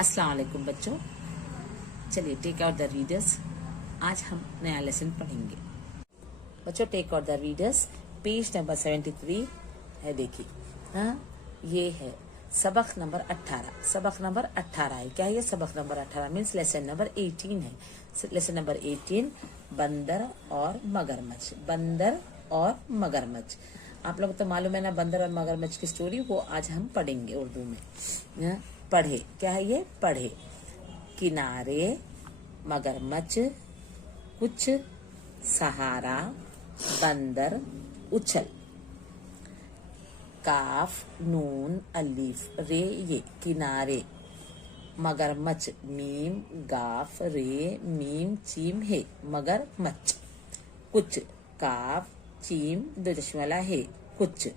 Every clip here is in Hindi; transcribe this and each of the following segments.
अस्सलाम वालेकुम बच्चों, चलिए टेक आउट द रीडर्स। आज हम नया लेसन पढ़ेंगे। बच्चों take out the readers, page number 73 है। देखिए, हाँ ये है सबक नंबर 18। सबक नंबर 18 है। क्या है ये? सबक नंबर 18 मीन्स लेसन नंबर 18 है। लेसन नंबर 18 बंदर और मगरमच्छ। बंदर और मगरमच्छ, आप लोग तो मालूम है ना बंदर और मगरमच्छ की स्टोरी, वो आज हम पढ़ेंगे उर्दू में। पढ़े, क्या है ये? पढ़े। किनारे मगरमच्छ, कुछ सहारा, बंदर उछल। काफ नून अलीफ रे ये। किनारे मगरमच्छ, मीम गाफ रे मीम चीम हे मगरमच्छ। कुछ काफ चीम दो चश्मला है कुछ।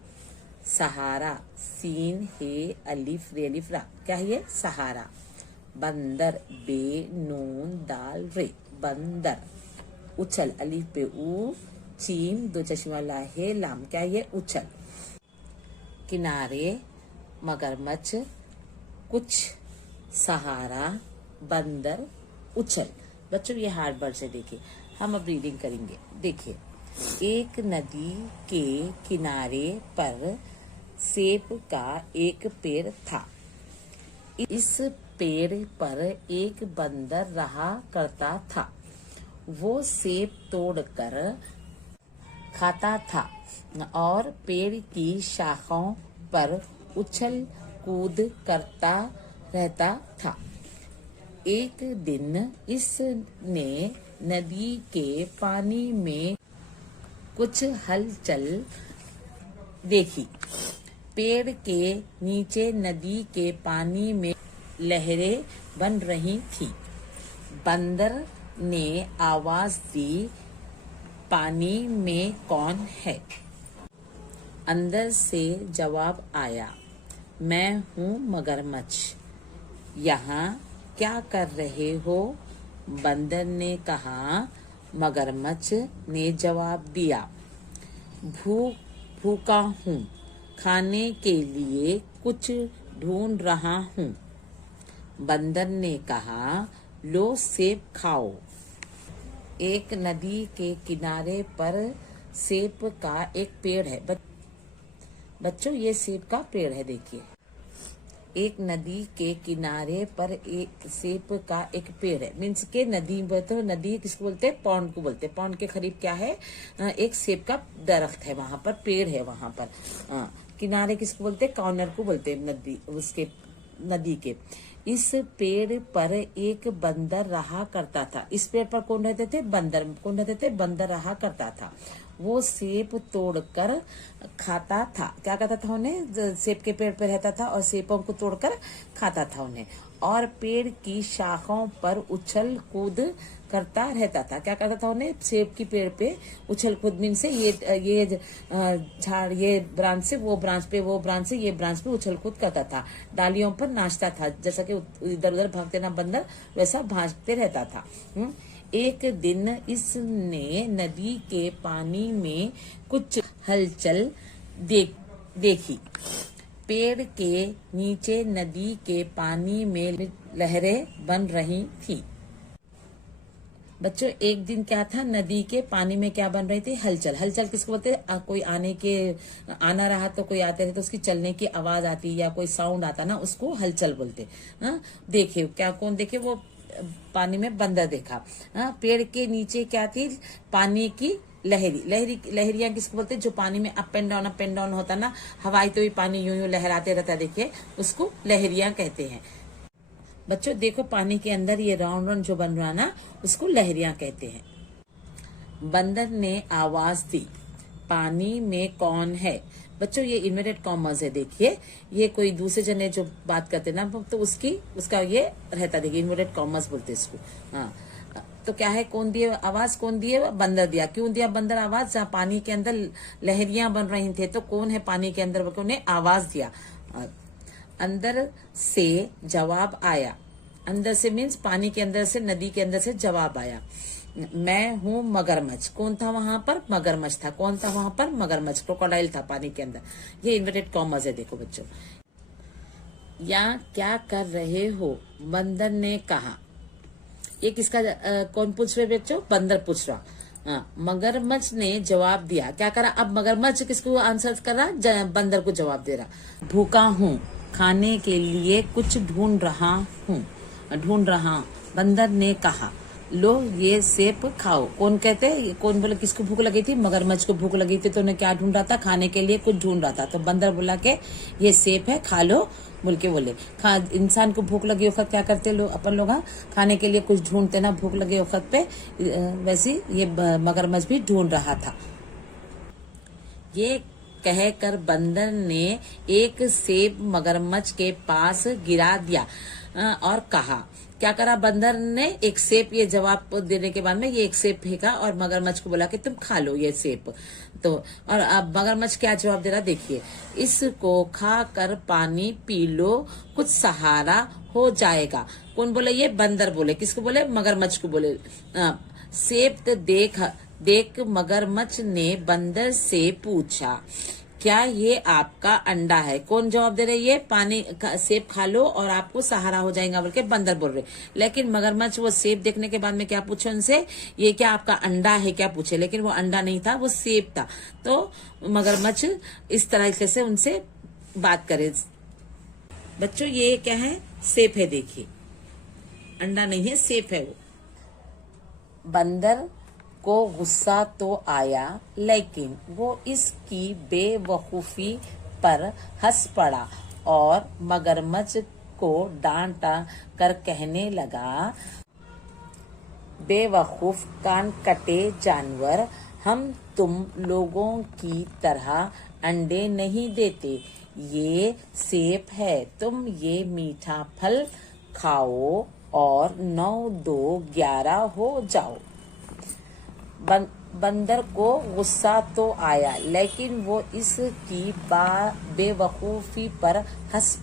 सहारा सीन है अलिफ रे अलिफ रा, क्या है ये? सहारा। बंदर बे नून दाल रे बंदर। उछल अलिफ पे ऊ चीम दो चश्मला है लाम, क्या है ये? उछल। किनारे मगरमच्छ, कुछ सहारा, बंदर उछल। बच्चों ये हार्ड वर्ड से देखिए, हम अब रीडिंग करेंगे। देखिए, एक नदी के किनारे पर सेब का एक पेड़ था। इस पेड़ पर एक बंदर रहा करता था। वो सेब तोड़कर खाता था और पेड़ की शाखों पर उछल कूद करता रहता था। एक दिन इसने नदी के पानी में कुछ हलचल देखी। पेड़ के नीचे नदी के पानी में लहरें बन रही थी। बंदर ने आवाज दी, पानी में कौन है? अंदर से जवाब आया, मैं हूँ मगरमच्छ। यहाँ क्या कर रहे हो? बंदर ने कहा। मगरमच्छ ने जवाब दिया, भूखा हूँ, खाने के लिए कुछ ढूंढ रहा हूँ। बंदर ने कहा, लो सेब खाओ। एक नदी के किनारे पर सेब का एक पेड़ है। बच्चों ये सेब का पेड़ है। देखिए, एक नदी के किनारे पर एक सेब का एक पेड़ है। मीन्स के नदी, तो नदी किसको बोलते हैं? पौंड को बोलते हैं। पौंड के करीब क्या है? एक सेब का दरख्त है, वहां पर पेड़ है वहां पर। किनारे किसको बोलते हैं? कॉर्नर को बोलते हैं नदी, उसके नदी के। इस पेड़ पर एक बंदर रहा करता था। इस पेड़ पर कौन रहते थे? बंदर। कौन रहते थे? बंदर रहा करता था। वो सेब तोड़कर खाता था। क्या करता था उन्हें? सेब के पेड़ पे रहता था और सेबों को तोड़कर खाता था उन्हें। और पेड़ की शाखों पर उछल कूद करता रहता था। क्या करता था उन्हें? सेब की पेड़ पे उछल कूद, मीन से ये झाड़, ये ब्रांच से वो ब्रांच पे, वो ब्रांच से ये ब्रांच पे उछल कूद करता था। डालियों पर नाचता था, जैसा कि इधर उधर भागते ना बंदर, वैसा भागते रहता था। एक दिन इसने नदी के पानी में कुछ हलचल देखी। पेड़ के नीचे नदी के पानी में लहरें बन रही थी। बच्चों एक दिन क्या था? नदी के पानी में क्या बन रही थी? हलचल। हलचल किसको बोलते हैं? कोई आना रहा तो कोई आते रहे तो उसकी चलने की आवाज आती या कोई साउंड आता ना, उसको हलचल बोलते। देखे क्या? कौन देखे? वो पानी में बंदर देखा। पेड़ के नीचे क्या थी? पानी की लहरियां किसको बोलते हैं? जो पानी में अप एंड डाउन होता ना, हवाई तो भी पानी यूं यूं लहराते रहता, देखिए उसको लहरियां कहते हैं। बच्चों देखो, पानी के अंदर ये राउंड राउंड जो बन रहा ना, उसको लहरियां कहते हैं। बंदर ने आवाज दी, पानी में कौन है? बच्चों ये इन्वर्टेड कॉमर्स है। देखिए, ये कोई दूसरे जने जो बात करते ना, तो उसका ये रहता। देखिए इन्वर्टेड कॉमर्स बोलते इसको। हाँ, तो क्या है? कौन दिए आवाज? कौन दिए? बंदर दिया। क्यों दिया बंदर आवाज? जहाँ पानी के अंदर लहरियां बन रही थे, तो कौन है पानी के अंदर? उन्हें आवाज दिया। अंदर से जवाब आया। अंदर से मीन्स पानी के अंदर से, नदी के अंदर से जवाब आया, मैं हूँ मगरमच्छ। कौन था वहां पर? मगरमच्छ था। कौन था वहां पर? मगरमच्छ, क्रोकोडाइल था पानी के अंदर। ये इन्वर्टेड कॉमर्स है। देखो बच्चों, या क्या कर रहे हो, बंदर ने कहा। ये किसका कौन पूछ रहे बच्चों? बंदर पूछ रहा। मगरमच्छ ने जवाब दिया। क्या करा अब? मगरमच्छ किसको आंसर कर रहा? बंदर को जवाब दे रहा। भूखा हूँ, खाने के लिए कुछ ढूंढ रहा हूँ, ढूंढ रहा। बंदर ने कहा, लो ये सेब खाओ। कौन कहते? कौन बोले किसको भूख लगी थी? मगरमच्छ को भूख लगी थी, तो उन्हें क्या ढूंढ रहा था? खाने के लिए कुछ ढूंढ रहा था। तो बंदर बोला के ये सेब है, खा लो बोल के बोले। इंसान को भूख लगी वक्त क्या करते लोग? अपन लोग खाने के लिए कुछ ढूंढते ना, भूख लगे वक्त पे। वैसे ये मगरमच्छ भी ढूंढ रहा था। ये कहकर बंदर ने एक सेब मगरमच्छ के पास गिरा दिया और कहा। क्या करा बंदर ने? एक सेब, ये जवाब देने के बाद में ये एक सेब फेंका और मगरमच्छ को बोला कि तुम खा लो ये सेब। तो और अब मगरमच्छ क्या जवाब दे रहा देखिए। इसको खा कर पानी पी लो, कुछ सहारा हो जाएगा। कौन बोले? ये बंदर बोले। किसको बोले? मगरमच्छ को बोले। सेब तो देख मगरमच्छ ने बंदर से पूछा, क्या ये आपका अंडा है? कौन जवाब दे रहे? ये पानी सेब खा लो और आपको सहारा हो जाएगा बोल के बंदर बोल रहे। लेकिन मगरमच्छ वो सेब देखने के बाद में क्या पूछे उनसे? ये क्या आपका अंडा है क्या पूछे? लेकिन वो अंडा नहीं था, वो सेब था। तो मगरमच्छ इस तरीके से उनसे बात करे। बच्चों ये क्या है? सेब है, देखिए अंडा नहीं है, सेब है वो। बंदर को गुस्सा तो आया, लेकिन वो इसकी बेवकूफी पर हंस पड़ा और मगरमच्छ को डांटा कर कहने लगा, बेवकूफ कान कटे जानवर, हम तुम लोगों की तरह अंडे नहीं देते। ये सेब है, तुम ये मीठा फल खाओ और 9 2 11 हो जाओ। बंदर को गुस्सा तो आया, लेकिन वो इसकी बेवकूफी पर हंस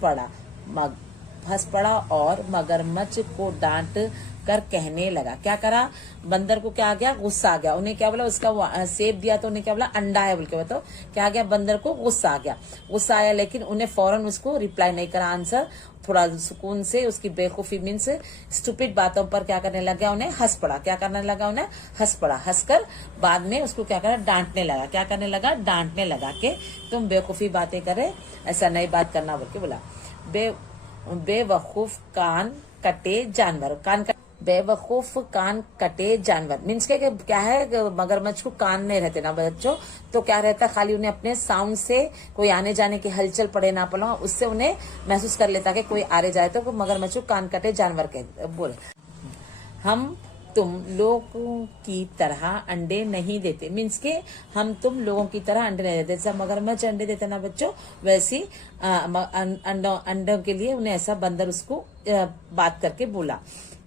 पड़ा और मगरमच्छ को डांट कर कहने लगा। क्या करा? बंदर को क्या आ गया? गुस्सा आ गया। उन्हें क्या बोला? उसका सेब दिया तो उन्हें क्या बोला? अंडा है बोल के। तो क्या आ गया? बंदर को गुस्सा आ गया। गुस्सा आया, लेकिन उन्हें फौरन उसको रिप्लाई नहीं करा आंसर। थोड़ा सुकून से उसकी बेवकूफी मीन्स स्टूपिड बातों पर क्या करने लग गया? उन्हें हंस पड़ा। क्या करने लगा? उन्हें हंस पड़ा। हंसकर बाद में उसको क्या करा? डांटने लगा। क्या करने लगा? डांटने लगा कि तुम बेवकूफी बातें करे, ऐसा नहीं बात करना बोल के बोला। बेवकूफ कान कटे जानवर। बेवकूफ कान कटे जानवर मीन्स के क्या है? मगरमच्छ को कान नहीं रहते ना बच्चों, तो क्या रहता? खाली उन्हें अपने साउंड से कोई आने जाने की हलचल पड़े ना पड़ा, उससे उन्हें महसूस कर लेता कि कोई आ रहे जाए। तो मगरमच्छ को कान कटे जानवर के बोले। हम तुम लोगों की तरह अंडे नहीं देते मीन्स के हम तुम लोगों की तरह अंडे नहीं देते। जैसा मगरमच्छ अंडे देते ना बच्चों, वैसी अंडों के लिए उन्हें ऐसा बंदर उसको बात करके बोला।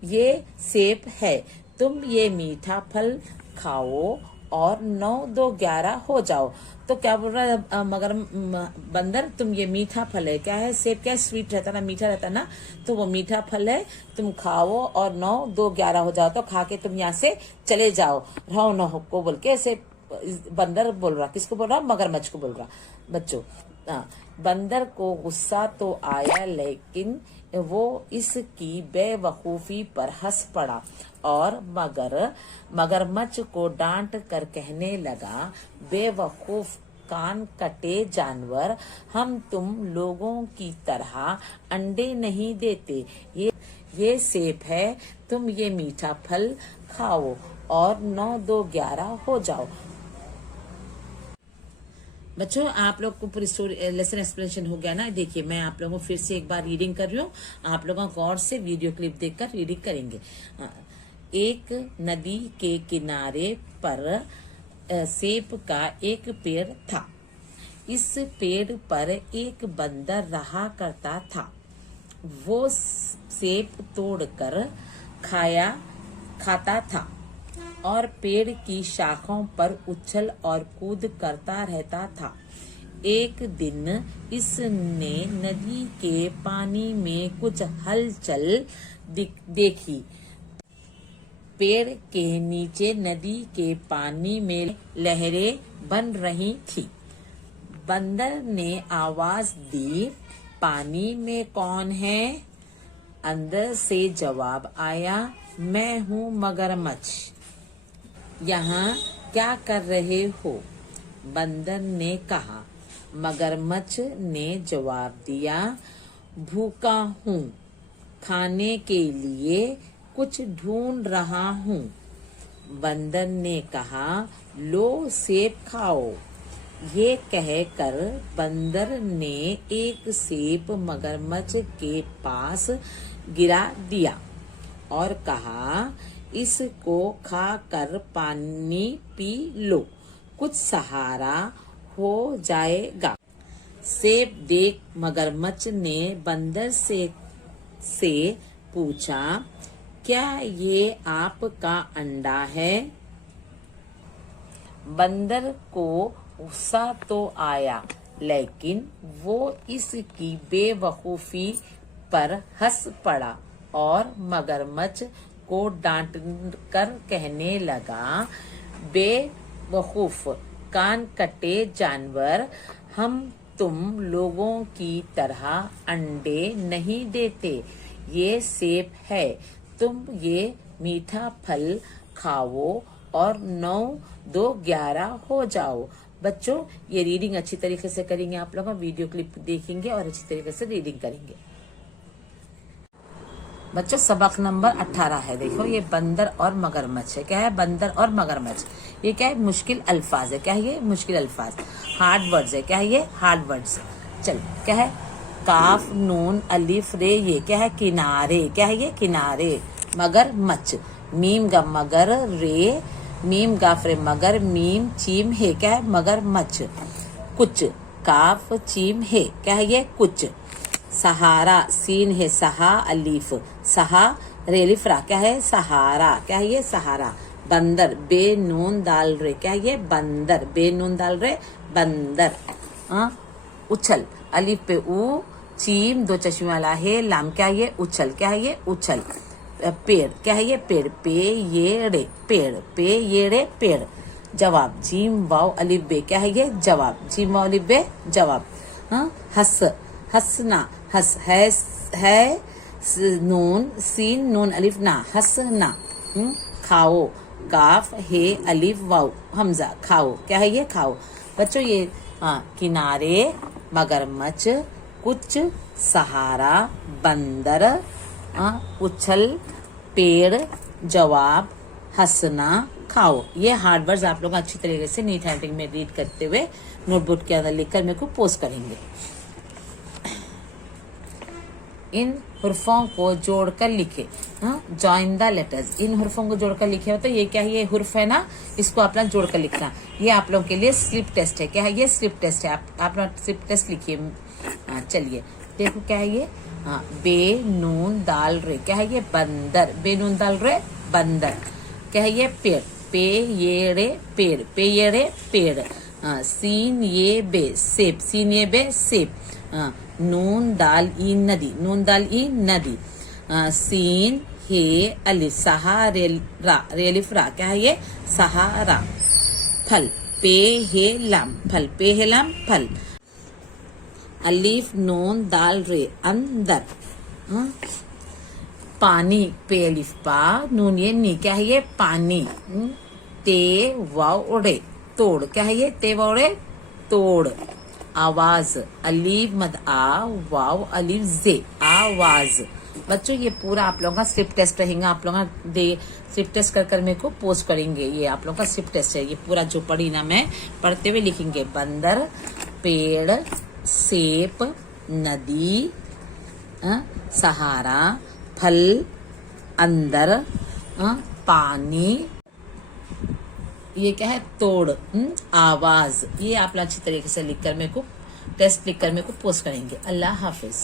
ये सेब है, तुम ये मीठा फल खाओ और 9 2 11 हो जाओ। तो क्या बोल रहा है मगर बंदर? तुम ये मीठा फल है। क्या है? सेब क्या है? स्वीट रहता ना, मीठा रहता ना, तो वो मीठा फल है, तुम खाओ और 9 2 11 हो जाओ। तो खा के तुम यहाँ से चले जाओ, रहो न हो को बोल के ऐसे बंदर बोल रहा। किसको बोल रहा? मगरमच्छ को बोल रहा बच्चों। बंदर को गुस्सा तो आया, लेकिन वो इसकी बेवकूफी पर हंस पड़ा और मगरमच्छ को डांट कर कहने लगा, बेवकूफ कान कटे जानवर, हम तुम लोगों की तरह अंडे नहीं देते। ये सेब है, तुम ये मीठा फल खाओ और 9 2 11 हो जाओ। बच्चों आप लोग को पूरी स्टोरी लेसन एक्सप्लेनेशन हो गया ना? देखिए मैं आप लोगों को फिर से एक बार रीडिंग कर रही हूँ, आप लोगों को गौर से वीडियो क्लिप देखकर रीडिंग करेंगे। एक नदी के किनारे पर सेब का एक पेड़ था। इस पेड़ पर एक बंदर रहा करता था। वो सेब तोड़कर खाता था और पेड़ की शाखों पर उछल और कूद करता रहता था। एक दिन इसने नदी के पानी में कुछ हलचल देखी। पेड़ के नीचे नदी के पानी में लहरें बन रही थी। बंदर ने आवाज दी, पानी में कौन है? अंदर से जवाब आया, मैं हूँ मगरमच्छ। यहाँ क्या कर रहे हो? बंदर ने कहा। मगरमच्छ ने जवाब दिया, भूखा हूँ, खाने के लिए कुछ ढूंढ रहा हूँ। बंदर ने कहा, लो सेब खाओ। ये कहकर बंदर ने एक सेब मगरमच्छ के पास गिरा दिया और कहा, इसको खाकर पानी पी लो, कुछ सहारा हो जाएगा। सेब देख मगरमच्छ ने बंदर से पूछा, क्या ये आपका अंडा है? बंदर को गुस्सा तो आया, लेकिन वो इसकी बेवकूफी पर हंस पड़ा और मगरमच्छ को डांट कर कहने लगा, बेवकूफ कान कटे जानवर, हम तुम लोगों की तरह अंडे नहीं देते। ये सेब है, तुम ये मीठा फल खाओ और 9 2 11 हो जाओ। बच्चों, ये रीडिंग अच्छी तरीके से करेंगे आप लोग, वीडियो क्लिप देखेंगे और अच्छी तरीके से रीडिंग करेंगे। बच्चों, सबक नंबर 18 है। देखो, ये बंदर और मगरमच्छ है। क्या है? बंदर और मगरमच्छ। ये क्या है? मुश्किल अल्फाज है। क्या है ये? मुश्किल अल्फाज, हार्ड वर्ड्स है। क्या है ये? Hard words. चल, क्या है? काफ नून अलिफ रे, ये क्या है? किनारे। क्या है ये? किनारे। मगरमच्छ, मीम गा मगर, रे मीम गाफ रे मगर, मीम चीम है। क्या है? मगरमच्छ। कुछ, काफ चीम है। क्या है ये? कुछ। सहारा, सीन है सहा अलीफ, सहा रेलिफ रा। क्या है? सहारा। क्या है ये? सहारा। बंदर, बे नून दाल रे। क्या है ये? बंदर। बे नून दाल रे, बंदर। उछल, अलिफ पे ऊ, चीम 2 चश्मे वाला है, लाम। क्या है ये? उछल। क्या है ये? उछल। पेड़। क्या है ये? पेड़। पे ये रे, पेड़। पे ये रे, पेड़। जवाब, जीम वाव अलिफ बे। क्या है ये? जवाब। जीम वाव अलिफ बे, जवाब। हंस, हंसना, हंस है नून सीन नून अलिफ ना, हंसना। खाओ, काफ है अलिफ वाव हमजा, खाओ। क्या है ये? खाओ। बच्चों, ये किनारे, मगरमच्छ, कुछ, सहारा, बंदर, उछल, पेड़, जवाब, हंसना, खाओ। ये हार्ड वर्ड्स आप लोग अच्छी तरीके से नीट हैंडराइटिंग में रीड करते हुए नोटबुक के अंदर लिखकर मेरे को पोस्ट करेंगे। इन हुर्फों को जोड़कर लिखे। Join the letters. इन हुर्फों को जोड़कर लिखे हो तो ये क्या है? ये हुर्फ है ना, इसको आप लोग जोड़कर लिखना। ये आप लोगों के लिए स्लिप टेस्ट है। क्या है ये? स्लिप टेस्ट है। आप लोग स्लिप टेस्ट लिखिए। चलिए देखो, क्या है ये? बे नून दाल रे। क्या है ये? बंदर। बे नून दाल रे, बंदर। क्या है ये? पेड़। पे ये रे, पेड़। पे ये रे, पेड़। सीन ये बे, सेब। सीन ये बे, सेब। नून दाल ई नदी। नून दाल ई नदी। सीन हे अलिफ, सहा रेलिफ रा। क्या है ये? सहारा। फल, पे हे लाम, फल। पे हे लाम, फल। अलिफ नून दाल रे, अंदर। पानी, पे अलिफ पा, नून ये नी। क्या है ये? पानी। ते वाव उड़े, तोड़। क्या है ये? ते वाव उड़े, तोड़। आवाज, अलीफ मद आ, वाव अलीफ जे, आवाज। बच्चों, ये पूरा आप लोगों का स्लिप टेस्ट रहेगा। आप लोग स्लिप टेस्ट कर मेरे को पोस्ट करेंगे। ये आप लोगों का स्लिप टेस्ट है। ये पूरा जो पढ़ी ना मैं पढ़ते हुए लिखेंगे। बंदर, पेड़, सेब, नदी, सहारा, फल, अंदर, पानी, ये क्या है? तोड़, आवाज। ये आप लोग अच्छी तरीके से लिखकर मेरे को टेस्ट लिखकर मेरे को पोस्ट करेंगे। अल्लाह हाफिज।